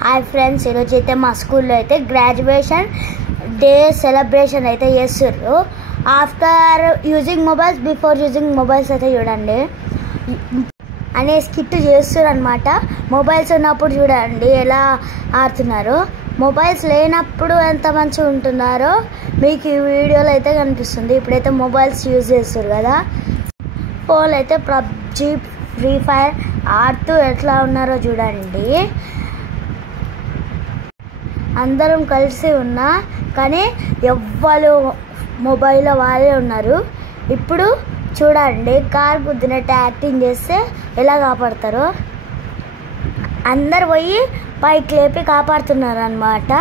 Hi friends, ఈరోజు అయితే మా స్కూల్లో అయితే గ్రాడ్యుయేషన్ డే సెలబ్రేషన్ అయితే చేస్తుర్రు. After using mobiles before using mobiles అయితే చూడండి అనే స్కిట్ చేస్తున్నారు అనమాట. మొబైల్స్ ఉన్నప్పుడు చూడండి ఎలా ఆడుతున్నారు, మొబైల్స్ లేనప్పుడు ఎంత మంచిగా ఉంటున్నారో మీకు ఈ వీడియోలో అయితే కనిపిస్తుంది. ఇప్పుడైతే మొబైల్స్ యూజ్ చేస్తారు కదా, ఫోన్లు అయితే పబ్జీ ఫ్రీ ఫైర్ ఆడుతూ ఎట్లా ఉన్నారో చూడండి. అందరం కలిసి ఉన్నా కానీ ఎవ్వరు మొబైల్లో వాళ్ళే ఉన్నారు. ఇప్పుడు చూడండి కార్ గుద్దినట్టు యాక్టింగ్ చేస్తే ఎలా కాపాడతారో, అందరు పోయి పైకి లేపి కాపాడుతున్నారు అన్నమాట.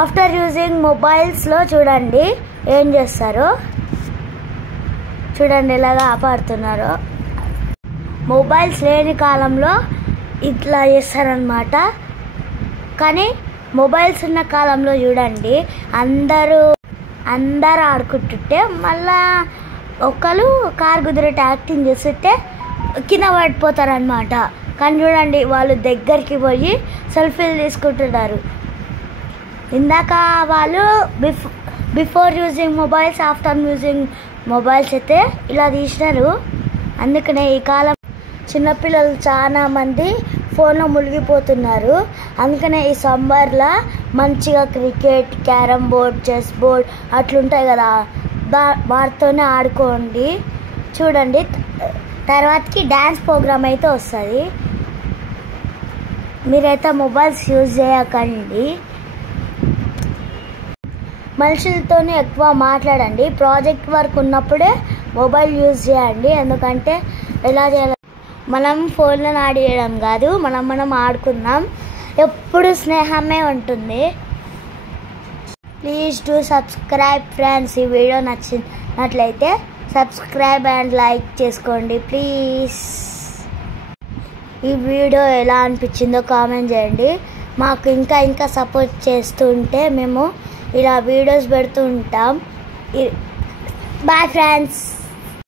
ఆఫ్టర్ యూజింగ్ మొబైల్స్లో చూడండి ఏం చేస్తారో, చూడండి ఎలా కాపాడుతున్నారో. మొబైల్స్ లేని కాలంలో ఇట్లా చేస్తారనమాట, కానీ మొబైల్స్ ఉన్న కాలంలో చూడండి అందరూ ఆడుకుంటుంటే మళ్ళా ఒకరు కార్ కుదిరేట యాక్టింగ్ చేస్తుంటే కింద పడిపోతారనమాట. కానీ చూడండి వాళ్ళు దగ్గరికి పోయి సెల్ఫీలు తీసుకుంటున్నారు. ఇందాక వాళ్ళు before using mobiles after using mobiles అయితే ఇలా తీసినారు. అందుకనే ఈ కాలం చిన్నపిల్లలు చాలా మంది ఫోన్లో మునిగిపోతున్నారు. అందుకనే ఈ సమ్మర్లో మంచిగా cricket, carrom board, chess board అట్లుంటాయి కదా, వాటితోనే ఆడుకోండి. చూడండి తర్వాతకి డ్యాన్స్ ప్రోగ్రామ్ అయితే వస్తుంది. మీరైతే మొబైల్స్ యూజ్ చేయకండి, మనుషులతోనే ఎక్కువ మాట్లాడండి. ప్రాజెక్ట్ వర్క్ ఉన్నప్పుడే మొబైల్ యూజ్ చేయండి. ఎందుకంటే ఎలా చేయాలి, మనం ఫోన్లో ఆడేయడం కాదు, మనం ఆడుకుందాం. ఎప్పుడు స్నేహమే ఉంటుంది. Please do subscribe friends. ఈ వీడియో నచ్చినట్లయితే సబ్స్క్రైబ్ అండ్ లైక్ చేసుకోండి ప్లీజ్. ఈ వీడియో ఎలా అనిపించిందో కామెంట్ చేయండి. మాకు ఇంకా సపోర్ట్ చేస్తుంటే మేము ఇలా వీడియోస్ పెడుతూ ఉంటాం. Bye friends.